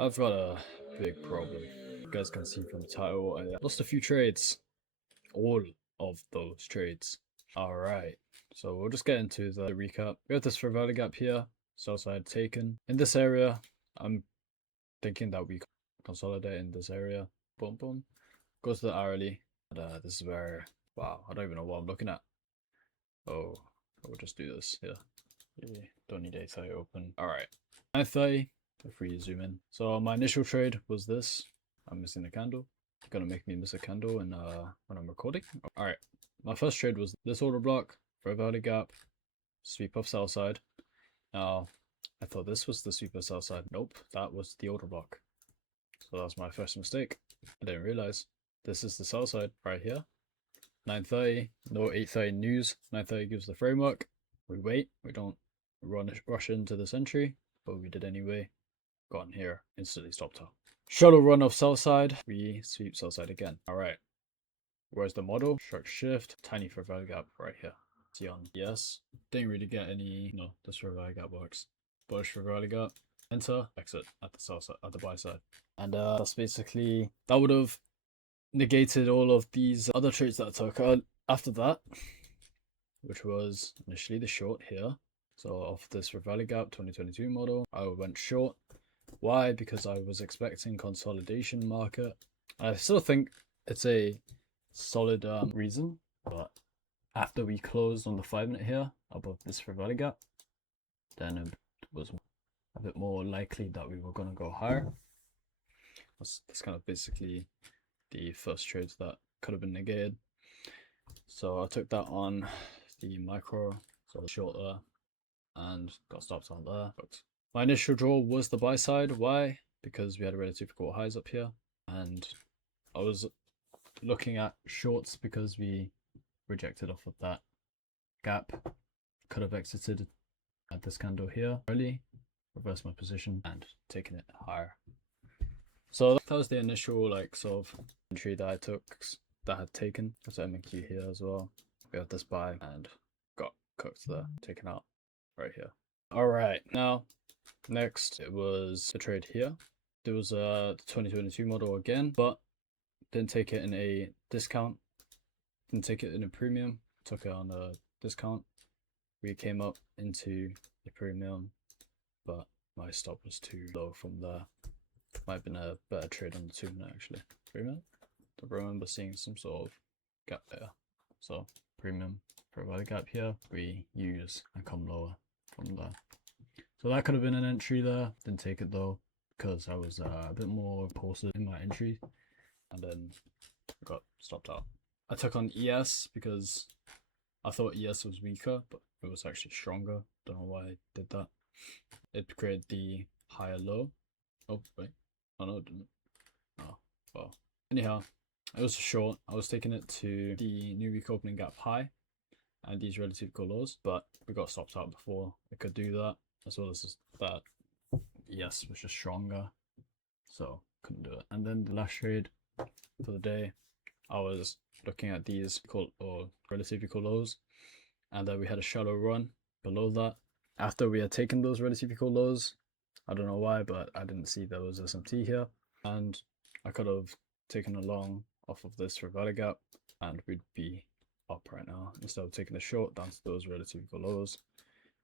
I've got a big problem. You guys can see from the title, I lost a few trades. All of those trades. Alright, so we'll just get into the recap. We have this for value gap here, sell side taken. In this area, I'm thinking that we consolidate in this area. Boom, boom. Goes to the hourly. And, this is where, wow, I don't even know what I'm looking at. Oh, we'll just do this here. Yeah, don't need A30 open. Alright, 930. If we zoom in. So my initial trade was this. I'm missing a candle. Gonna make me miss a candle when I'm recording. Alright. My first trade was this order block for a value gap. Sweep of sell side. Now I thought this was the sweep of sell side. Nope, that was the order block. So that was my first mistake. I didn't realize this is the sell side right here. 930, no 830 news. 930 gives the framework. We wait, we don't rush into this entry, but we did anyway. Got in here, instantly stopped out. Shuttle run of sell side, we sweep sell side again. Alright, where's the model? Shark shift, tiny for value gap right here. See on yes. Didn't really get any, no, this for value gap works. Bullish for value gap, enter, exit at the sell side, at the buy side. And that's basically, that would have negated all of these other trades that I took after that, which was initially the short here. So off this for value gap 2022 model, I went short. Why? Because I was expecting consolidation market. I still think it's a solid reason, but after we closed on the 5-minute here above this for value gap, then it was a bit more likely that we were going to go higher. That's kind of basically the first trades that could have been negated. So I took that on the micro, so short there, and got stopped on there. But my initial draw was the buy side. Why? Because we had a relatively cool highs up here, and I was looking at shorts because we rejected off of that gap. Could have exited at this candle here early, reversed my position, and taken it higher. So that was the initial sort of entry that I took, that I had taken. There's MQ here as well. We have this buy and got cooked there, taken out right here. Alright, now next it was the trade here. There was a 2022 model again, but didn't take it in a discount, didn't take it in a premium, took it on a discount. We came up into the premium, but my stop was too low from there. Might have been a better trade on the 2-minute actually. 3-minute? I remember seeing some sort of gap there. So premium for a value gap here, we use and come lower from there. So that could have been an entry there. Didn't take it though, because I was a bit more impulsive in my entry, and then I got stopped out. I took on ES because I thought ES was weaker, but it was actually stronger. Don't know why I did that. It created the higher low. Oh wait, oh no, it didn't. Oh well. Anyhow, it was a short. I was taking it to the new week opening gap high and these relative lows, but we got stopped out before it could do that, as well as that ES was just stronger, so couldn't do it. And then the last trade for the day, I was looking at these relative equal lows, and then we had a shallow run below that. After we had taken those relative equal lows, I don't know why, but I didn't see there was SMT here, and I could have taken a long off of this for value gap, and we'd be up right now instead of taking a short down to those relative equal lows.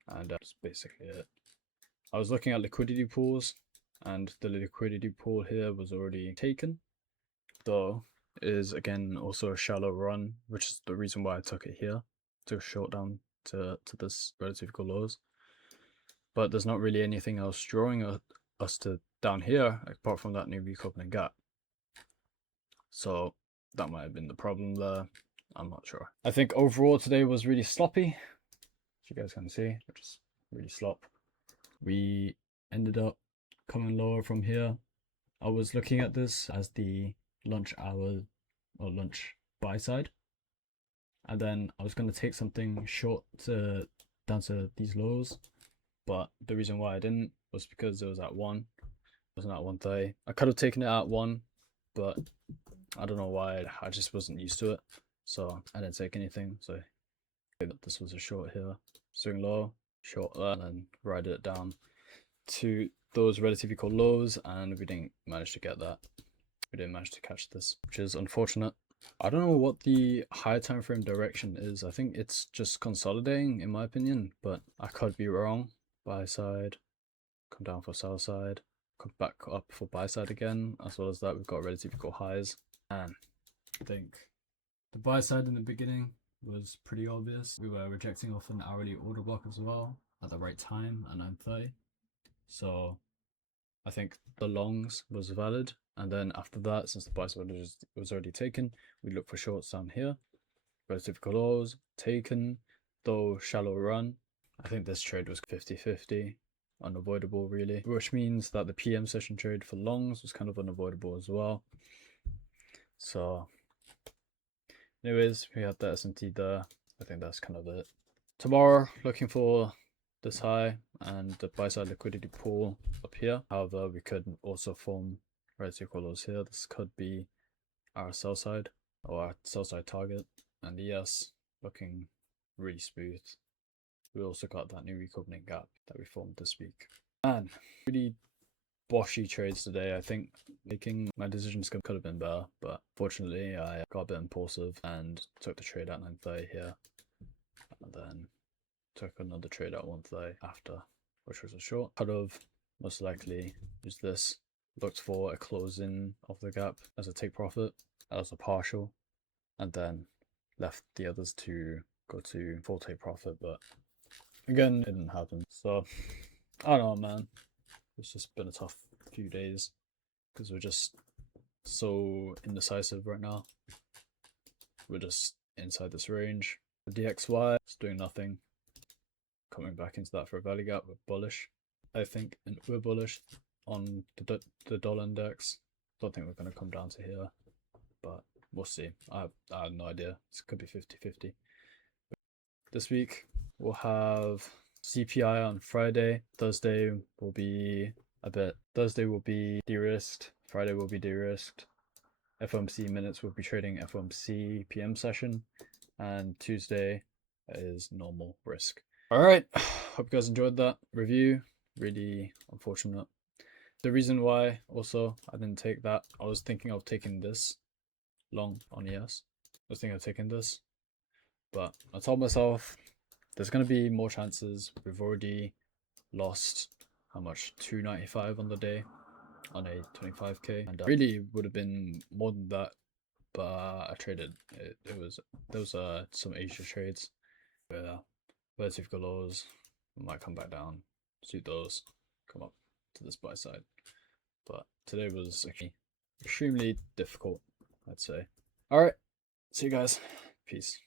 And that's basically it. I was looking at liquidity pools, and the liquidity pool here was already taken, though it is again also a shallow run, which is the reason why I took it here, took a short down to this relative equal lows. But there's not really anything else drawing us to down here apart from that new week opening gap. So that might have been the problem there. I'm not sure. I think overall today was really sloppy, as you guys can see, just really slop. We ended up coming lower from here. I was looking at this as the lunch hour or lunch buy side, and then I was going to take something short down to these lows, but the reason why I didn't was because it was at 1. It wasn't at 1:30. I could have taken it at 1, but I don't know why. I just wasn't used to it, so I didn't take anything. So this was a short here, swing low, short there, and then ride it down to those relative equal lows, and we didn't manage to get that. We didn't manage to catch this, which is unfortunate. I don't know what the higher time frame direction is. I think it's just consolidating in my opinion, but I could be wrong. Buy side, come down for sell side, come back up for buy side again. As well as that, we've got relative equal highs. And I think the buy side in the beginning was pretty obvious. We were rejecting off an hourly order block as well at the right time at 9:30. So I think the longs was valid, and then after that, since the buy side was already taken, we look for shorts down here. Relative equal lows taken, though shallow run. I think this trade was 50-50, unavoidable really, which means that the PM session trade for longs was kind of unavoidable as well. So anyways, we have the S&T there. I think that's kind of it. Tomorrow, looking for this high and the buy side liquidity pool up here. However, we could also form relative equal lows here. This could be our sell side or our sell side target. And yes, looking really smooth. We also got that new week opening gap that we formed this week. And really boshy trades today. I think making my decisions could have been better, but fortunately I got a bit impulsive and took the trade at 9:30 here, and then took another trade at 1:30 after, which was a short. Could have most likely used this, looked for a closing of the gap as a take profit, as a partial, and then left the others to go to full take profit, but again, it didn't happen. So I don't know, man. It's just been a tough few days because we're just so indecisive right now. We're just inside this range. The DXY is doing nothing. Coming back into that for a value gap, we're bullish, I think, and we're bullish on the dollar index. Don't think we're going to come down to here, but we'll see. I have no idea. It could be 50-50. This week we'll have CPI on Friday. Thursday will be de-risked. Friday will be de-risked. FOMC minutes will be trading FOMC PM session, and Tuesday is normal risk. All right, hope you guys enjoyed that review. Really unfortunate. The reason why also I didn't take that, I was thinking of taking this long on ES. I was thinking of taking this, but I told myself there's going to be more chances. We've already lost how much, 295 on the day on a 25k, and really would have been more than that, but I traded it. There was some Asia trades where relative lows might come back down, suit those, come up to this buy side, but today was actually extremely difficult, I'd say. All right, see you guys, peace.